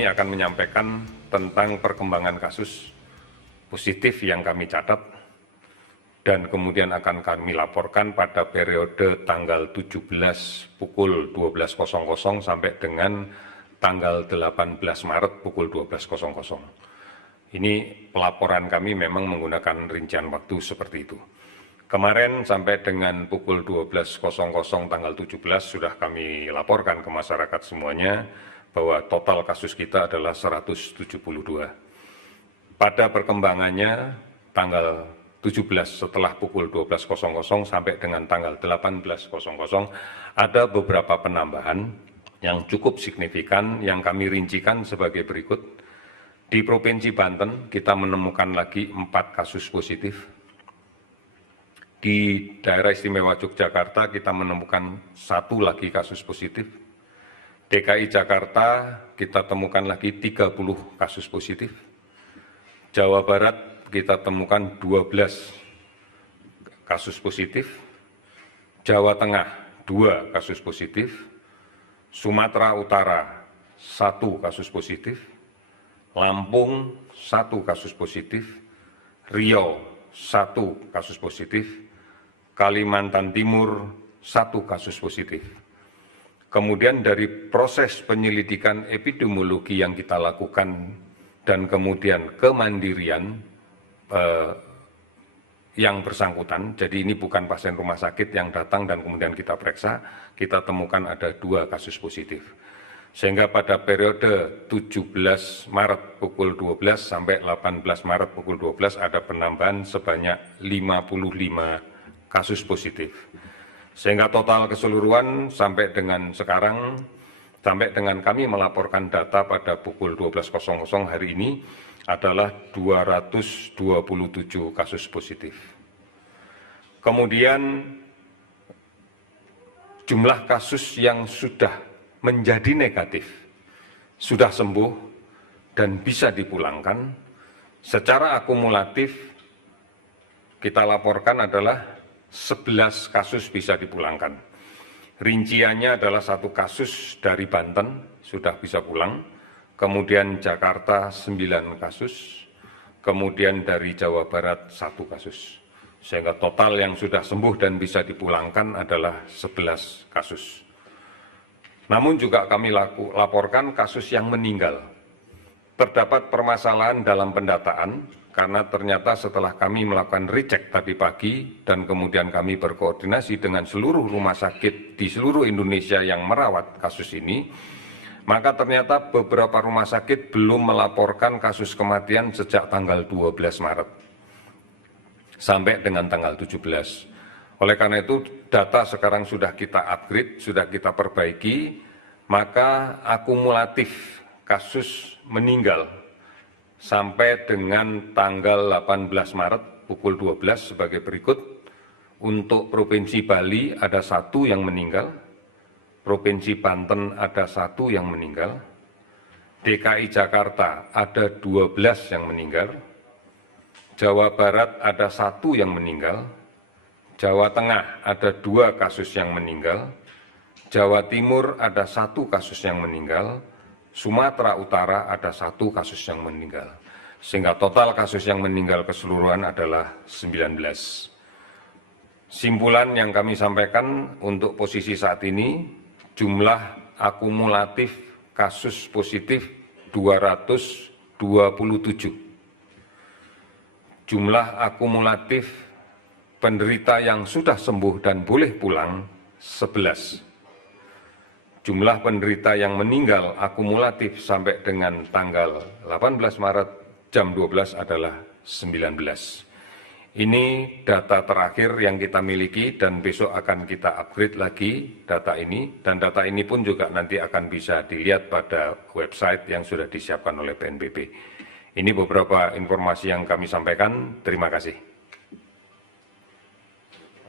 kami akan menyampaikan tentang perkembangan kasus positif yang kami catat dan kemudian akan kami laporkan pada periode tanggal 17 pukul 12.00 sampai dengan tanggal 18 Maret pukul 12.00. Ini pelaporan kami memang menggunakan rincian waktu seperti itu. Kemarin sampai dengan pukul 12.00 tanggal 17 sudah kami laporkan ke masyarakat semuanya bahwa total kasus kita adalah 172. Pada perkembangannya tanggal 17 setelah pukul 12.00 sampai dengan tanggal 18.00 ada beberapa penambahan yang cukup signifikan yang kami rincikan sebagai berikut. Di Provinsi Banten kita menemukan lagi 4 kasus positif. Di daerah istimewa Yogyakarta kita menemukan 1 lagi kasus positif. DKI Jakarta kita temukan lagi 30 kasus positif. Jawa Barat kita temukan 12 kasus positif. Jawa Tengah 2 kasus positif. Sumatera Utara 1 kasus positif. Lampung 1 kasus positif. Riau 1 kasus positif. Kalimantan Timur 1 kasus positif. Kemudian dari proses penyelidikan epidemiologi yang kita lakukan dan kemudian kemandirian yang bersangkutan, jadi ini bukan pasien rumah sakit yang datang dan kemudian kita periksa, kita temukan ada 2 kasus positif. Sehingga pada periode 17 Maret pukul 12 sampai 18 Maret pukul 12 ada penambahan sebanyak 55 kasus positif. Sehingga total keseluruhan sampai dengan sekarang, sampai dengan kami melaporkan data pada pukul 12.00 hari ini adalah 227 kasus positif. Kemudian jumlah kasus yang sudah menjadi negatif, sudah sembuh dan bisa dipulangkan, secara akumulatif kita laporkan adalah 11 kasus bisa dipulangkan. Rinciannya adalah 1 kasus dari Banten sudah bisa pulang, kemudian Jakarta 9 kasus, kemudian dari Jawa Barat 1 kasus. Sehingga total yang sudah sembuh dan bisa dipulangkan adalah 11 kasus. Namun juga kami laporkan kasus yang meninggal. Terdapat permasalahan dalam pendataan, karena ternyata setelah kami melakukan recek tadi pagi dan kemudian kami berkoordinasi dengan seluruh rumah sakit di seluruh Indonesia yang merawat kasus ini, maka ternyata beberapa rumah sakit belum melaporkan kasus kematian sejak tanggal 12 Maret sampai dengan tanggal 17. Oleh karena itu data sekarang sudah kita upgrade, sudah kita perbaiki, maka akumulatif kasus meninggal sampai dengan tanggal 18 Maret pukul 12 sebagai berikut. Untuk Provinsi Bali ada 1 yang meninggal, Provinsi Banten ada 1 yang meninggal, DKI Jakarta ada 12 yang meninggal, Jawa Barat ada 1 yang meninggal, Jawa Tengah ada 2 kasus yang meninggal, Jawa Timur ada 1 kasus yang meninggal, Sumatera Utara ada 1 kasus yang meninggal, sehingga total kasus yang meninggal keseluruhan adalah 19. Simpulan yang kami sampaikan untuk posisi saat ini, jumlah akumulatif kasus positif 227. Jumlah akumulatif penderita yang sudah sembuh dan boleh pulang 11. Jumlah penderita yang meninggal akumulatif sampai dengan tanggal 18 Maret jam 12 adalah 19. Ini data terakhir yang kita miliki dan besok akan kita upgrade lagi data ini, dan data ini pun juga nanti akan bisa dilihat pada website yang sudah disiapkan oleh BNPB. Ini beberapa informasi yang kami sampaikan. Terima kasih.